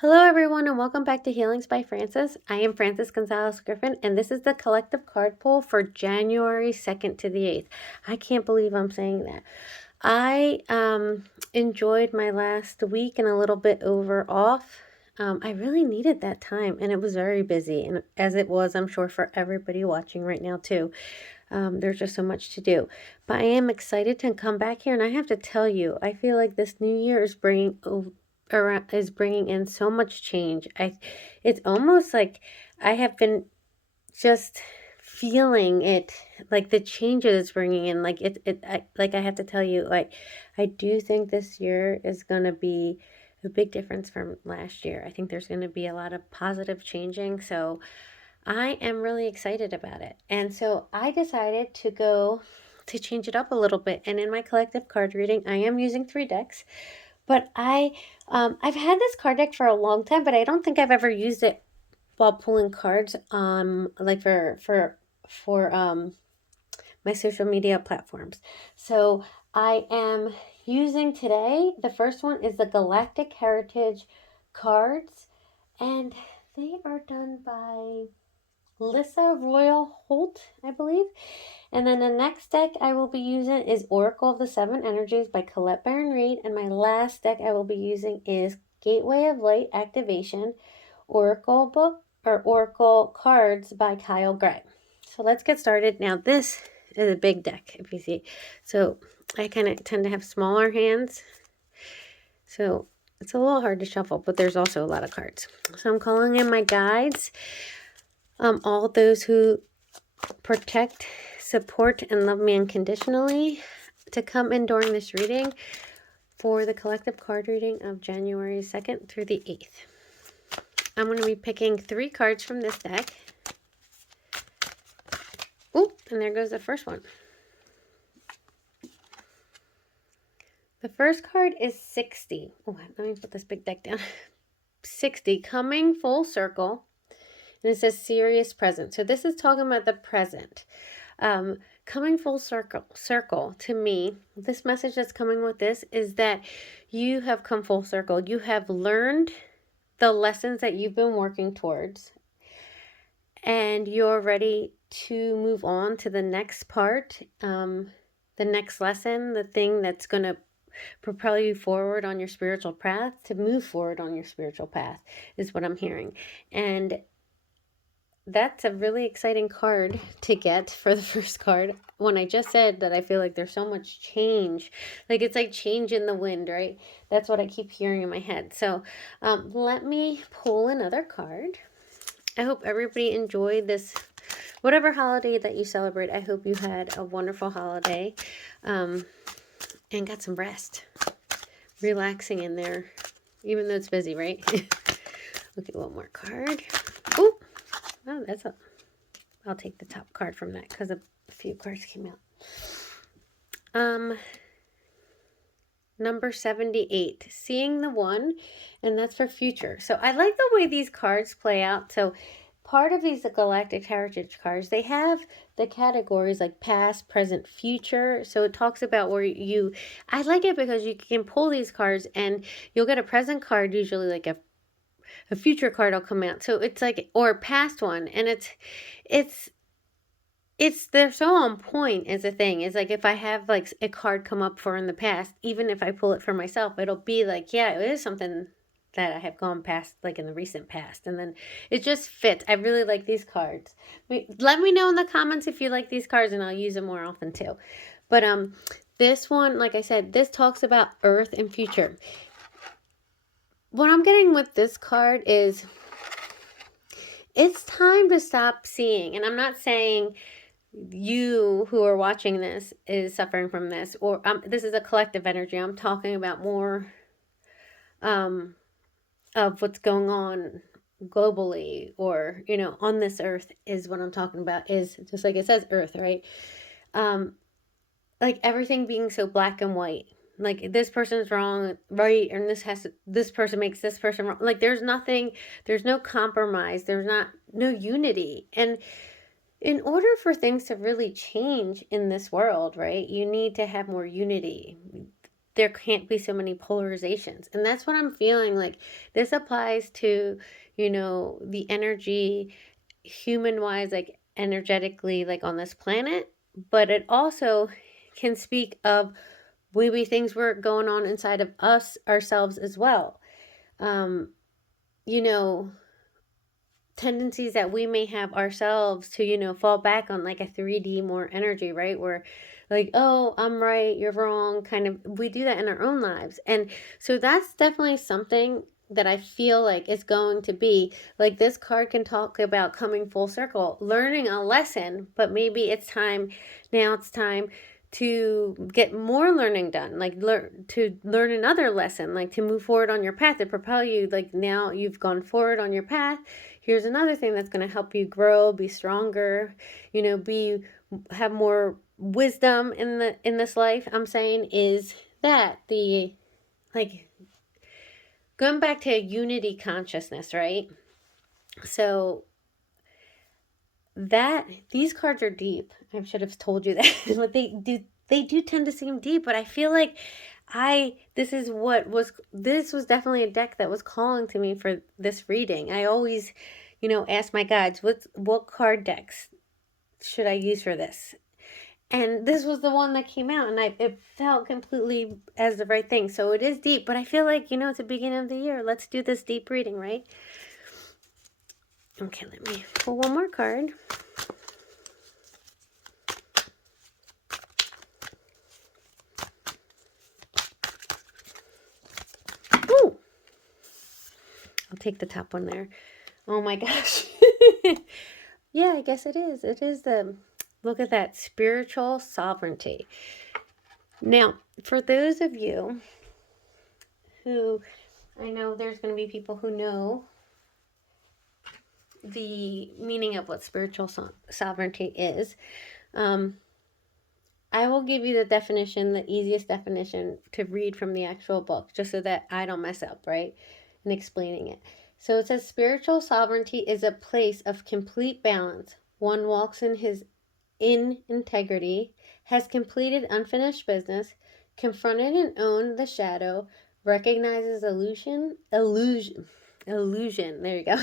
Hello, everyone, and welcome back to Healings by Francis. I am Francis Gonzalez Griffin, and this is the collective card pull for January 2nd to the 8th. I can't believe I'm saying that. I enjoyed my last week and a little bit over off. I really needed that time, and it was very busy, and as it was, I'm sure, for everybody watching right now, too. There's just so much to do. But I am excited to come back here, and I have to tell you, I feel like this new year is bringing in so much change. It's almost like I have been just feeling it, like the changes it's bringing in. I have to tell you, like, I do think this year is going to be a big difference from last year. I think there's going to be a lot of positive changing. So I am really excited about it. And so I decided to go to change it up a little bit. And in my collective card reading, I am using 3 decks. But I've had this card deck for a long time, but I don't think I've ever used it while pulling cards, like for my social media platforms. So I am using today, the first one is the Galactic Heritage cards, and they are done by Lysaa Royal Holt, I believe. And then the next deck I will be using is Oracle of the Seven Energies by Colette Baron-Reid. And my last deck I will be using is Gateway of Light Activation, Oracle book or Oracle cards by Kyle Gray. So let's get started. Now this is a big deck, if you see. So I kind of tend to have smaller hands. So it's a little hard to shuffle, but there's also a lot of cards. So I'm calling in my guides. All those who protect, support, and love me unconditionally to come in during this reading for the collective card reading of January 2nd through the 8th. I'm going to be picking 3 cards from this deck. Oh, and there goes the first one. The first card is 60. Oh, let me put this big deck down. 60, coming full circle. And it says serious present. So this is talking about the present. Coming full circle to me, this message that's coming with this is that you have come full circle. You have learned the lessons that you've been working towards, and you're ready to move on to the next part, the next lesson, the thing that's going to propel you forward on your spiritual path, to move forward on your spiritual path is what I'm hearing. And that's a really exciting card to get for the first card. When I just said that I feel like there's so much change, like it's like change in the wind, right? That's what I keep hearing in my head. So let me pull another card. I hope everybody enjoyed this, whatever holiday that you celebrate. I hope you had a wonderful holiday and got some rest, relaxing in there, even though it's busy, right? Okay, one more card. Oh, I'll take the top card from that because a few cards came out. Number 78, Seeing the One, and that's for future. So I like the way these cards play out. So part of these Galactic Heritage cards, they have the categories like past, present, future. So it talks about where I like it because you can pull these cards and you'll get a present card, usually like a future card will come out. So it's like, or a past one, and they're so on point as a thing. It's like if I have like a card come up for in the past, even if I pull it for myself, it'll be like, yeah, it is something that I have gone past, like in the recent past. And then it just fits. I really like these cards. Let me know in the comments if you like these cards, and I'll use them more often too. But this one, like I said, this talks about Earth and future. What I'm getting with this card is it's time to stop seeing. And I'm not saying you who are watching this is suffering from this, or this is a collective energy. I'm talking about more of what's going on globally, or on this earth is what I'm talking about. Is just like it says earth, right? Like everything being so black and white, like this person's wrong, right? And this person makes this person wrong. Like there's no compromise, there's no unity. And in order for things to really change in this world, right, you need to have more unity. there can't be so many polarizations. And that's what I'm feeling like. This applies to, you know, the energy, human wise, like energetically, like on this planet, but it also can speak of maybe things were going on inside of us ourselves as well. You know, tendencies that we may have ourselves to, you know, fall back on like a 3D more energy, right? Where like, oh, I'm right, you're wrong, kind of, we do that in our own lives. And so that's definitely something that I feel like is going to be like, this card can talk about coming full circle, learning a lesson, but maybe it's time, now it's time to get more learning done, like learn another lesson, like to move forward on your path, to propel you, like now you've gone forward on your path. Here's another thing that's going to help you grow, be stronger, you know, have more wisdom in this life. I'm saying is that the, like, going back to unity consciousness, right? So that these cards are deep. I should have told you that. But they do tend to seem deep, but I feel like this was definitely a deck that was calling to me for this reading. I always, you know, ask my guides, what card decks should I use for this? And this was the one that came out, and it felt completely as the right thing. So it is deep, but I feel like, you know, it's the beginning of the year. Let's do this deep reading, right? Okay, let me pull one more card. Ooh! I'll take the top one there. Oh my gosh. Yeah, I guess it is. It is look at that, spiritual sovereignty. Now, for those of you who, I know there's going to be people who know the meaning of what spiritual sovereignty is. I will give you the definition, the easiest definition to read from the actual book, just so that I don't mess up, right? In explaining it. So it says spiritual sovereignty is a place of complete balance. One walks in integrity, has completed unfinished business, confronted and owned the shadow, recognizes illusion, there you go,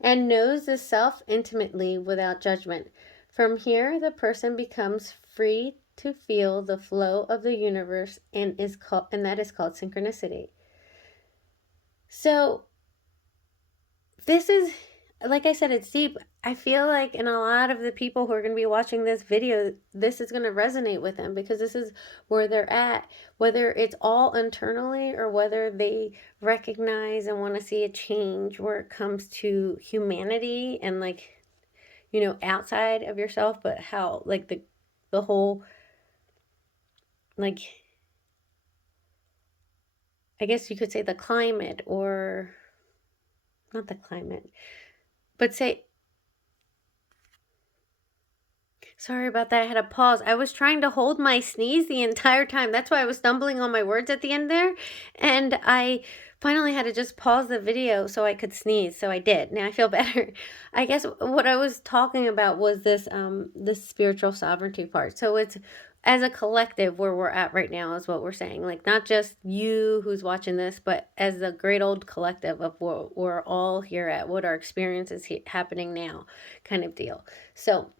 and knows the self intimately without judgment. From here, the person becomes free to feel the flow of the universe, and that is called synchronicity. So this is, like I said, it's deep. I feel like in a lot of the people who are going to be watching this video, this is going to resonate with them, because this is where they're at, whether it's all internally or whether they recognize and want to see a change where it comes to humanity and, like, you know, outside of yourself, but how, like, the whole, like, I guess you could say the climate, or not the climate, but say, sorry about that, I had to pause. I was trying to hold my sneeze the entire time. That's why I was stumbling on my words at the end there. And I finally had to just pause the video so I could sneeze. So I did. Now I feel better. I guess what I was talking about was this spiritual sovereignty part. So it's as a collective where we're at right now is what we're saying. Like, not just you who's watching this, but as a great old collective of what we're all here at, what our experience is happening now, kind of deal. So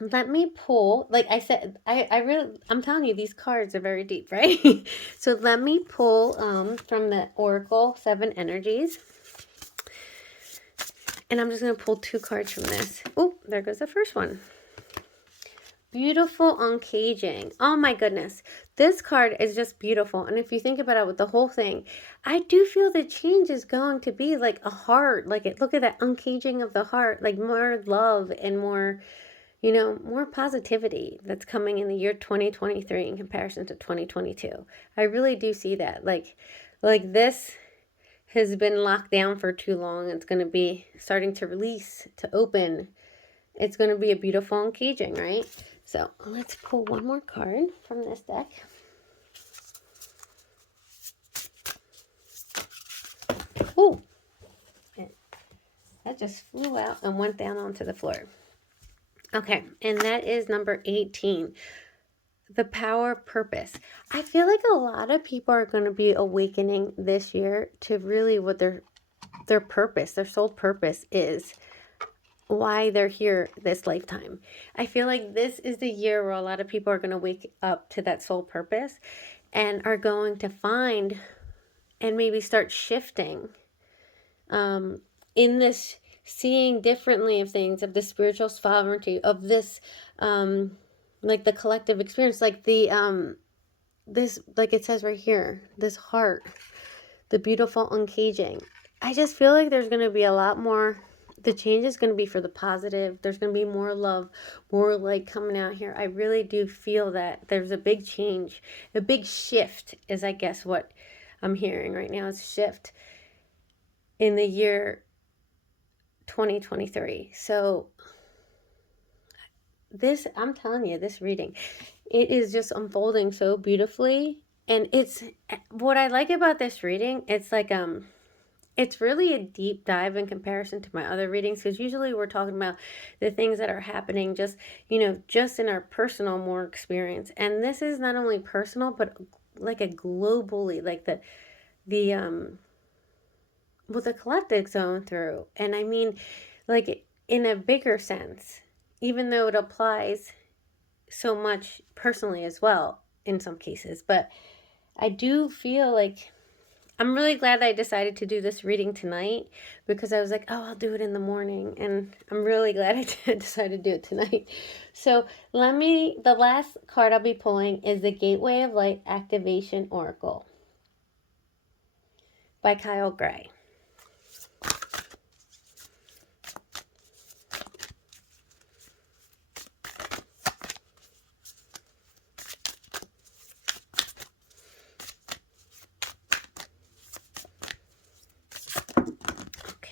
let me pull, like I said, I'm telling you, these cards are very deep, right? So let me pull from the Oracle 7 Energies. And I'm just going to pull 2 cards from this. Oh, there goes the first one. Beautiful uncaging. Oh my goodness. This card is just beautiful. And if you think about it with the whole thing, I do feel the change is going to be like a heart. Like, look at that uncaging of the heart. Like more love and more, you know, more positivity that's coming in the year 2023 in comparison to 2022. I really do see that. Like this has been locked down for too long. It's going to be starting to release, to open. It's going to be a beautiful uncaging, right? So let's pull one more card from this deck. Ooh, that just flew out and went down onto the floor. Okay, and that is number 18. the power of purpose. I feel like a lot of people are going to be awakening this year to really what their purpose, their sole purpose is, why they're here this lifetime. I feel like this is the year where a lot of people are going to wake up to that sole purpose and are going to find and maybe start shifting in this seeing differently of things, of the spiritual sovereignty, of this like the collective experience, like the this, like it says right here, this heart, the beautiful uncaging. I just feel like there's going to be a lot more, the change is going to be for the positive. There's going to be more love, more light coming out here. I really do feel that there's a big change, a big shift is, I guess, what I'm hearing right now is shift in the year 2023. So this, I'm telling you, this reading, it is just unfolding so beautifully. And it's what I like about this reading. It's like it's really a deep dive in comparison to my other readings, because usually we're talking about the things that are happening just, just in our personal more experience. And this is not only personal, but like a globally, like the what the Galactic's going through. And I mean, like in a bigger sense, even though it applies so much personally as well in some cases. But I do feel like I'm really glad that I decided to do this reading tonight, because I was like, oh, I'll do it in the morning. And I'm really glad I decided to do it tonight. So the last card I'll be pulling is the Gateway of Light Activation Oracle by Kyle Gray.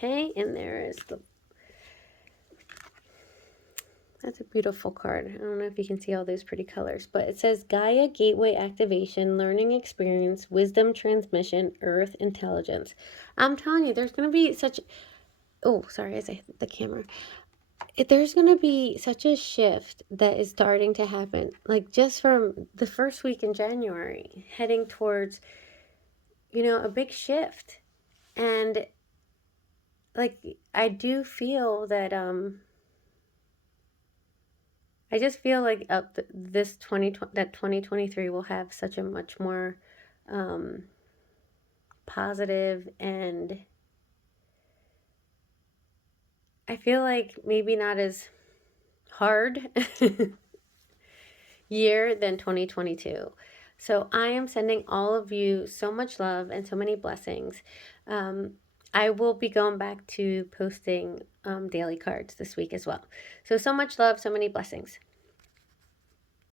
Okay, and there is that's a beautiful card. I don't know if you can see all those pretty colors, but it says Gaia Gateway Activation, Learning Experience, Wisdom Transmission, Earth Intelligence. I'm telling you, there's going to be such, oh, sorry, as I hit the camera. There's going to be such a shift that is starting to happen, like just from the first week in January, heading towards, a big shift. And like, I do feel that, I just feel like this 2023 will have such a much more positive, and I feel like maybe not as hard year than 2022. So I am sending all of you so much love and so many blessings. I will be going back to posting daily cards this week as well. So much love, so many blessings.